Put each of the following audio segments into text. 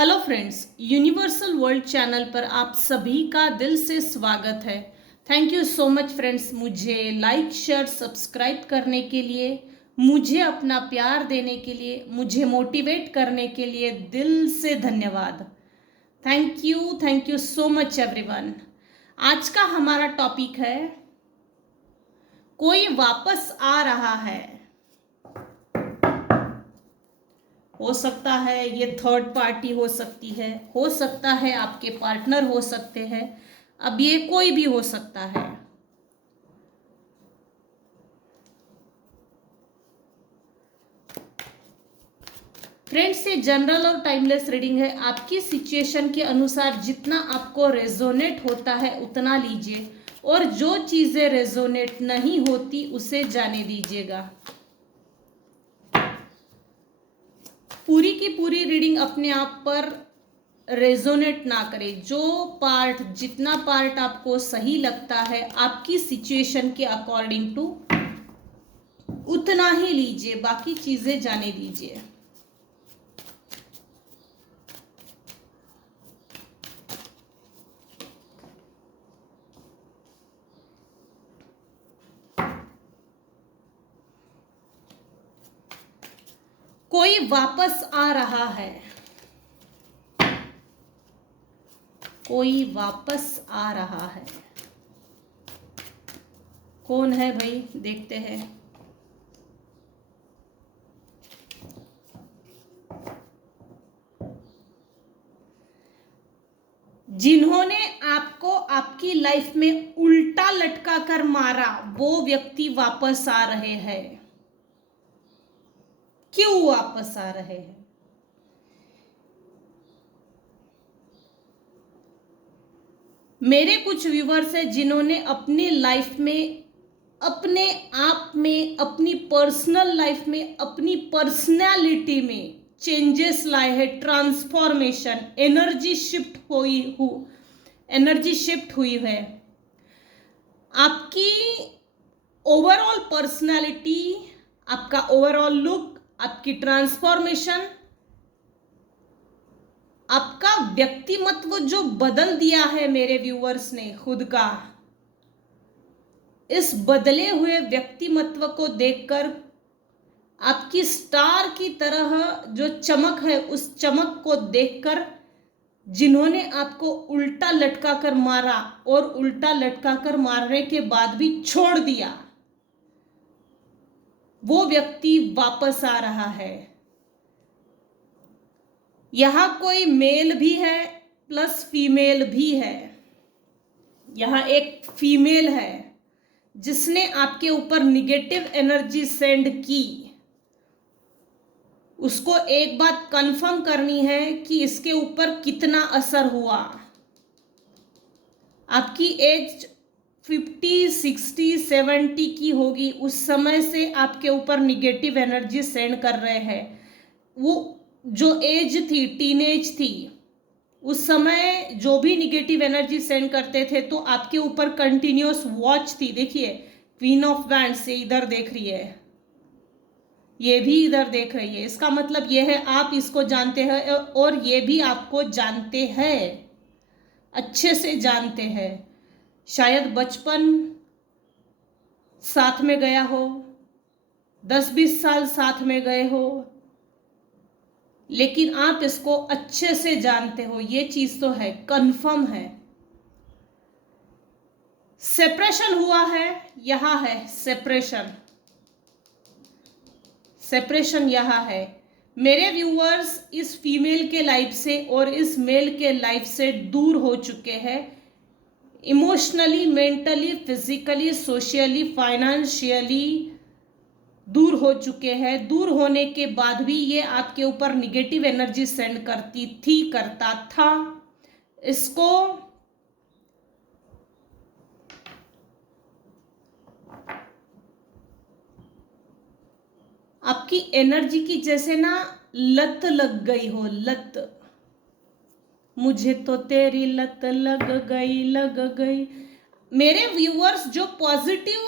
Hello friends, universal world channel पर आप सभी का दिल से स्वागत है। Thank you so much friends, मुझे लाइक शेयर सब्सक्राइब करने के लिए, मुझे अपना प्यार देने के लिए, मुझे मोटिवेट करने के लिए दिल से धन्यवाद। Thank you so much everyone. आज का हमारा टॉपिक है कोई वापस आ रहा है। हो सकता है ये थर्ड पार्टी हो सकता है आपके पार्टनर हो सकते हैं, अब ये कोई भी हो सकता है। फ्रेंड्स, ये जनरल और टाइमलेस रीडिंग है। आपकी सिचुएशन के अनुसार जितना आपको रेजोनेट होता है उतना लीजिए, और जो चीजें रेजोनेट नहीं होती उसे जाने दीजिएगा। पूरी की पूरी रीडिंग अपने आप पर रेजोनेट ना करे। जितना पार्ट आपको सही लगता है आपकी सिचुएशन के अकॉर्डिंग टू उतना ही लीजिए, बाकी चीजें जाने दीजिए। कोई वापस आ रहा है, कोई वापस आ रहा है। कौन है भाई, देखते हैं। जिन्होंने आपको आपकी लाइफ में उल्टा लटका कर मारा वो व्यक्ति वापस आ रहे हैं। क्यों वापस आ रहे हैं? मेरे कुछ व्यूवर्स हैं जिन्होंने अपनी लाइफ में, अपने आप में, अपनी पर्सनल लाइफ में, अपनी पर्सनैलिटी में चेंजेस लाए हैं, ट्रांसफॉर्मेशन, एनर्जी शिफ्ट हुई है। आपकी ओवरऑल पर्सनैलिटी, आपका ओवरऑल लुक, आपकी ट्रांसफॉर्मेशन, आपका व्यक्तिमत्व जो बदल दिया है मेरे व्यूअर्स ने खुद का, इस बदले हुए व्यक्तिमत्व को देखकर आपकी स्टार की तरह जो चमक है, उस चमक को देखकर जिन्होंने आपको उल्टा लटका कर मारा और उल्टा लटका कर मारने के बाद भी छोड़ दिया, वो व्यक्ति वापस आ रहा है। यहां कोई मेल भी है प्लस फीमेल भी है। यहां एक फीमेल है जिसने आपके ऊपर निगेटिव एनर्जी सेंड की। उसको एक बात कंफर्म करनी है कि इसके ऊपर कितना असर हुआ। आपकी एज 50, 60, 70 की होगी, उस समय से आपके ऊपर निगेटिव एनर्जी सेंड कर रहे हैं। वो जो एज थी, टीनेज थी, उस समय जो भी निगेटिव एनर्जी सेंड करते थे तो आपके ऊपर कंटिन्यूअस वॉच थी। देखिए, क्वीन ऑफ वैंड्स से इधर देख रही है, ये भी इधर देख रही है। इसका मतलब ये है आप इसको जानते हैं और ये भी आपको जानते हैं, अच्छे से जानते हैं। शायद बचपन साथ में गया हो, 10-20 साल साथ में गए हो, लेकिन आप इसको अच्छे से जानते हो। ये चीज तो है, कंफर्म है। सेपरेशन हुआ है, यहां है सेपरेशन यहां है। मेरे व्यूअर्स इस फीमेल के लाइफ से और इस मेल के लाइफ से दूर हो चुके हैं, emotionally, mentally, physically, socially, financially दूर हो चुके हैं। दूर होने के बाद भी ये आपके ऊपर निगेटिव एनर्जी सेंड करती थी, करता था। इसको आपकी एनर्जी की जैसे ना लत लग गई हो, लत। मुझे तो तेरी लत लग गई। मेरे व्यूअर्स जो पॉजिटिव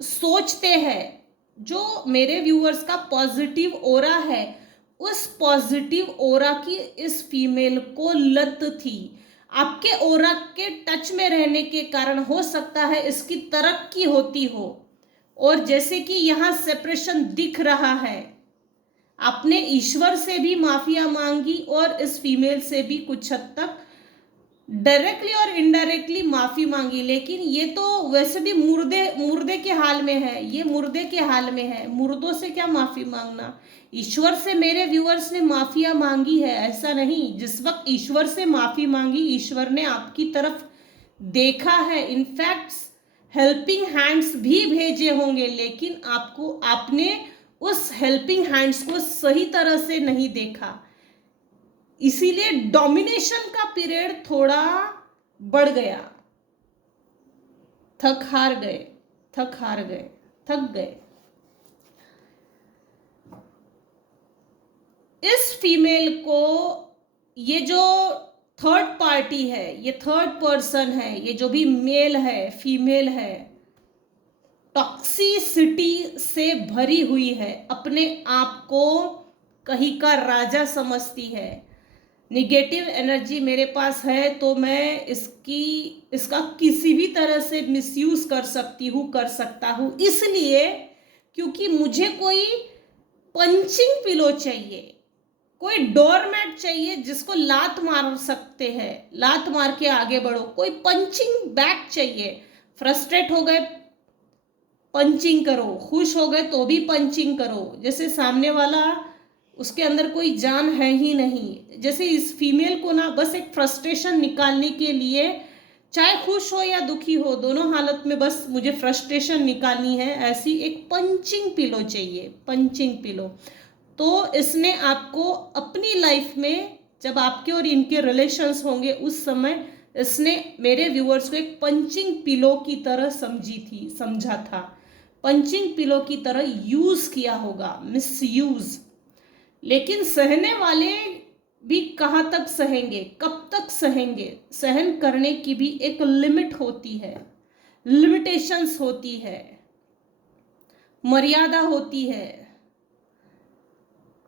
सोचते हैं, जो मेरे व्यूअर्स का पॉजिटिव ओरा है, उस पॉजिटिव ओरा की इस फीमेल को लत थी। आपके ओरा के टच में रहने के कारण हो सकता है इसकी तरक्की होती हो। और जैसे कि यहाँ सेपरेशन दिख रहा है, आपने ईश्वर से भी माफिया मांगी और इस फीमेल से भी कुछ हद तक डायरेक्टली और इनडायरेक्टली माफी मांगी, लेकिन ये तो वैसे भी मुर्दे मुर्दे के हाल में है, ये मुर्दे के हाल में है, मुर्दों से क्या माफी मांगना। ईश्वर से मेरे व्यूअर्स ने माफिया मांगी है, ऐसा नहीं। जिस वक्त ईश्वर से माफी मांगी, ईश्वर ने आपकी तरफ देखा है, इनफैक्ट हेल्पिंग हैंड्स भी भेजे होंगे, लेकिन आपने उस हेल्पिंग हैंड्स को सही तरह से नहीं देखा, इसीलिए डोमिनेशन का पीरियड थोड़ा बढ़ गया। थक हार गए, थक हार गए, थक गए। इस फीमेल को ये जो थर्ड पार्टी है, ये थर्ड पर्सन है, ये जो भी मेल है फीमेल है, टॉक्सिसिटी से भरी हुई है, अपने आप को कहीं का राजा समझती है। निगेटिव एनर्जी मेरे पास है तो मैं इसका किसी भी तरह से मिसयूज कर सकती हूँ, कर सकता हूँ, इसलिए क्योंकि मुझे कोई पंचिंग पिलो चाहिए, कोई डोरमैट चाहिए जिसको लात मार सकते हैं, लात मार के आगे बढ़ो, कोई पंचिंग बैग चाहिए। फ्रस्ट्रेट हो गए, पंचिंग करो, खुश हो गए तो भी पंचिंग करो, जैसे सामने वाला उसके अंदर कोई जान है ही नहीं। जैसे इस फीमेल को ना बस एक फ्रस्ट्रेशन निकालने के लिए, चाहे खुश हो या दुखी हो, दोनों हालत में बस मुझे फ्रस्ट्रेशन निकालनी है, ऐसी एक पंचिंग पिलो चाहिए, पंचिंग पिलो। तो इसने आपको अपनी लाइफ में, जब आपके और इनके रिलेशंस होंगे उस समय इसने मेरे व्यूअर्स को एक पंचिंग पिलो की तरह समझा था, पंचिंग पिलो की तरह यूज किया होगा, मिसयूज। लेकिन सहने वाले भी कहाँ तक सहेंगे, कब तक सहेंगे। सहन करने की भी एक लिमिट होती है, लिमिटेशंस होती है, मर्यादा होती है।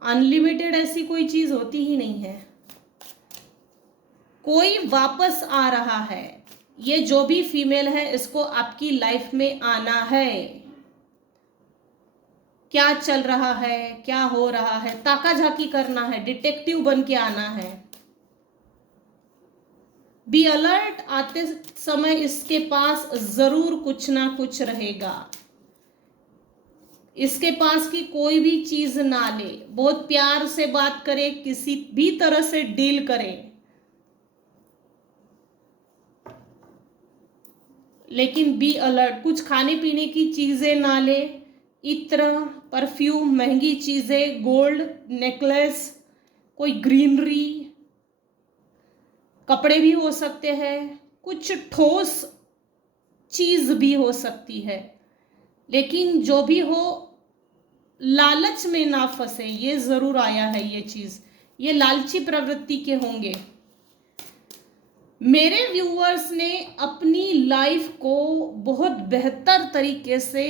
अनलिमिटेड ऐसी कोई चीज होती ही नहीं है। कोई वापस आ रहा है, ये जो भी फीमेल है इसको आपकी लाइफ में आना है। क्या चल रहा है, क्या हो रहा है, ताका झाकी करना है, डिटेक्टिव बन के आना है। बी अलर्ट, आते समय इसके पास जरूर कुछ ना कुछ रहेगा। इसके पास की कोई भी चीज ना ले, बहुत प्यार से बात करे, किसी भी तरह से डील करे, लेकिन बी अलर्ट, कुछ खाने पीने की चीजें ना ले, इत्र, परफ्यूम, महंगी चीजें, गोल्ड नेकलेस, कोई ग्रीनरी, कपड़े भी हो सकते हैं, कुछ ठोस चीज भी हो सकती है, लेकिन जो भी हो लालच में ना फंसे। ये जरूर आया है ये चीज, ये लालची प्रवृत्ति के होंगे। मेरे व्यूअर्स ने अपनी लाइफ को बहुत बेहतर तरीके से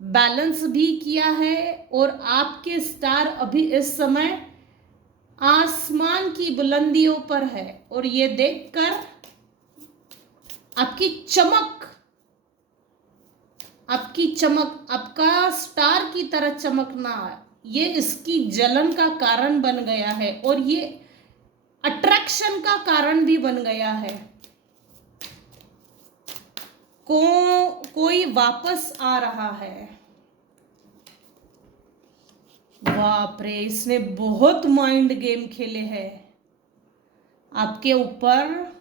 बैलेंस भी किया है, और आपके स्टार अभी इस समय आसमान की बुलंदियों पर है, और ये देखकर आपकी चमक, आपका स्टार की तरह चमकना, ये इसकी जलन का कारण बन गया है, और ये अट्रैक्शन का कारण भी बन गया है। कोई वापस आ रहा है। बाप रे, इसने बहुत माइंड गेम खेले हैं आपके ऊपर,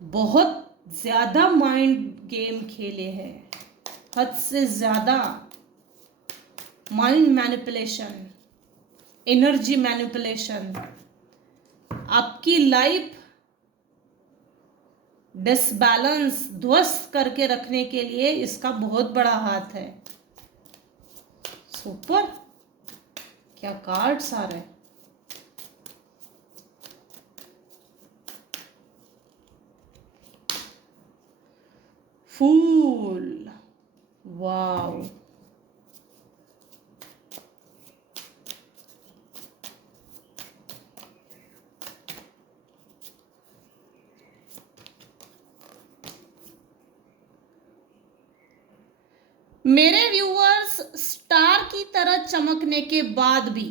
बहुत ज्यादा माइंड गेम खेले हैं, हद से ज्यादा माइंड मैनिपुलेशन, एनर्जी मैनिपुलेशन। आपकी लाइफ डिसबैलेंस, ध्वस्त करके रखने के लिए इसका बहुत बड़ा हाथ है। सुपर, क्या कार्ड्स आ रहे हैं। फूल, वाव, मेरे व्यूअर्स, स्टार की तरह चमकने के बाद भी,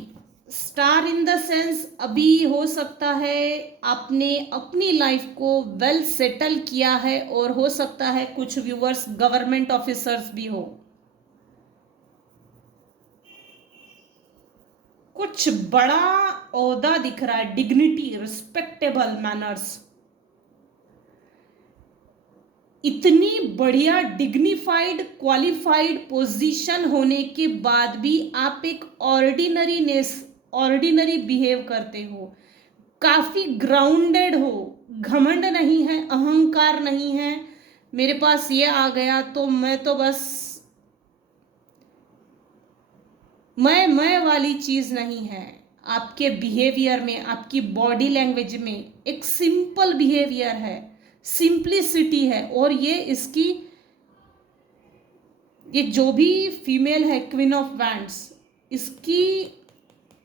स्टार इन द सेंस, अभी हो सकता है आपने अपनी लाइफ को वेल सेटल किया है, और हो सकता है कुछ व्यूअर्स गवर्नमेंट ऑफिसर्स भी हो, कुछ बड़ा ओहदा दिख रहा है, डिग्निटी, रिस्पेक्टेबल मैनर्स। इतनी बढ़िया डिग्निफाइड क्वालिफाइड पोजीशन होने के बाद भी आप एक ऑर्डिनरी बिहेव करते हो, काफी ग्राउंडेड हो, घमंड नहीं है, अहंकार नहीं है, मेरे पास ये आ गया तो मैं तो बस, मैं वाली चीज नहीं है। आपके बिहेवियर में, आपकी बॉडी लैंग्वेज में एक सिंपल बिहेवियर है, सिंप्लिसिटी है, और ये जो भी फीमेल है क्वीन ऑफ वैंड्स, इसकी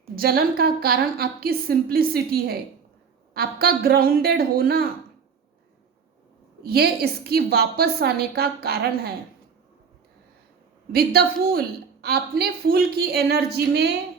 जलन का कारण आपकी सिंप्लिसिटी है, आपका ग्राउंडेड होना, ये इसकी वापस आने का कारण है। विद द फूल, आपने फूल की एनर्जी में